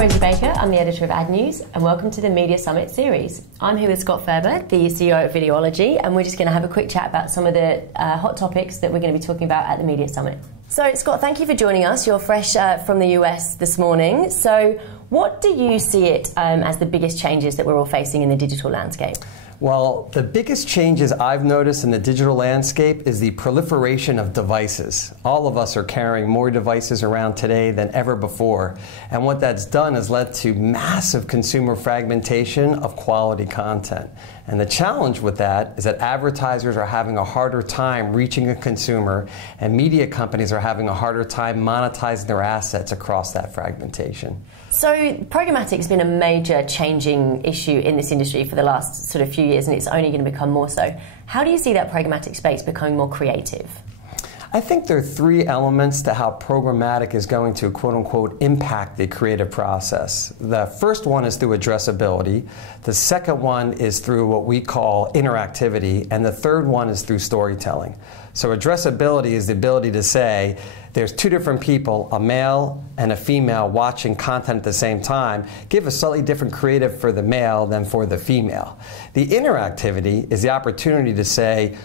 Rosie Baker, I'm the editor of AdNews, and welcome to the Media Summit series. I'm here with Scott Ferber, the CEO of Videology, and we're just going to have a quick chat about some of the hot topics that we're going to be talking about at the Media Summit. So, Scott, thank you for joining us. You're fresh from the US this morning. So, what do you see it as the biggest changes that we're all facing in the digital landscape? Well, the biggest changes I've noticed in the digital landscape is the proliferation of devices. All of us are carrying more devices around today than ever before. And what that's done has led to massive consumer fragmentation of quality content. And the challenge with that is that advertisers are having a harder time reaching a consumer, and media companies are having a harder time monetizing their assets across that fragmentation. So programmatic has been a major changing issue in this industry for the last sort of few years, and it's only going to become more so. How do you see that programmatic space becoming more creative? I think there are three elements to how programmatic is going to, quote-unquote, impact the creative process. The first one is through addressability. The second one is through what we call interactivity. And the third one is through storytelling. So addressability is the ability to say, there's two different people, a male and a female, watching content at the same time. Give a slightly different creative for the male than for the female. The interactivity is the opportunity to say,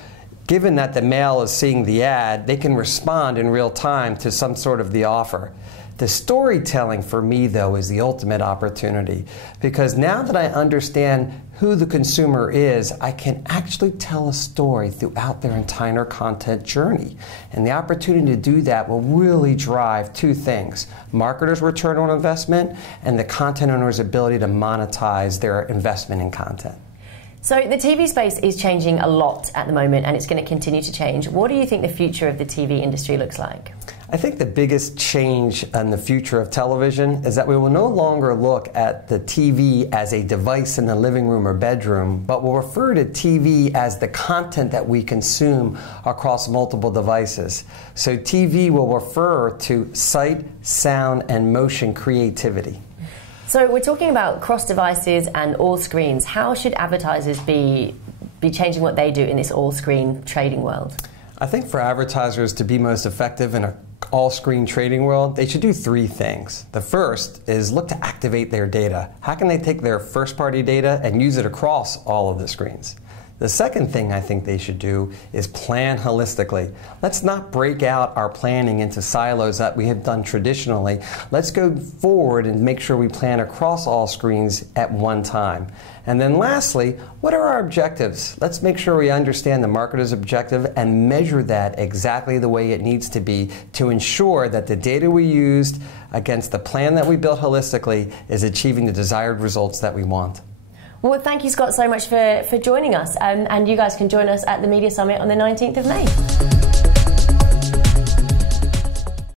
given that the male is seeing the ad, they can respond in real time to some sort of the offer. The storytelling for me, though, is the ultimate opportunity, because now that I understand who the consumer is, I can actually tell a story throughout their entire content journey. And the opportunity to do that will really drive two things: marketers' return on investment and the content owner's ability to monetize their investment in content. So the TV space is changing a lot at the moment, and it's going to continue to change. What do you think the future of the TV industry looks like? I think the biggest change in the future of television is that we will no longer look at the TV as a device in the living room or bedroom, but we'll refer to TV as the content that we consume across multiple devices. So TV will refer to sight, sound, and motion creativity. So we're talking about cross devices and all screens. How should advertisers be changing what they do in this all-screen trading world? I think for advertisers to be most effective in an all-screen trading world, they should do three things. The first is look to activate their data. How can they take their first-party data and use it across all of the screens? The second thing I think they should do is plan holistically. Let's not break out our planning into silos that we have done traditionally. Let's go forward and make sure we plan across all screens at one time. And then lastly, what are our objectives? Let's make sure we understand the marketer's objective and measure that exactly the way it needs to be to ensure that the data we used against the plan that we built holistically is achieving the desired results that we want. Well, thank you, Scott, so much for joining us. And you guys can join us at the Media Summit on the 19th of May.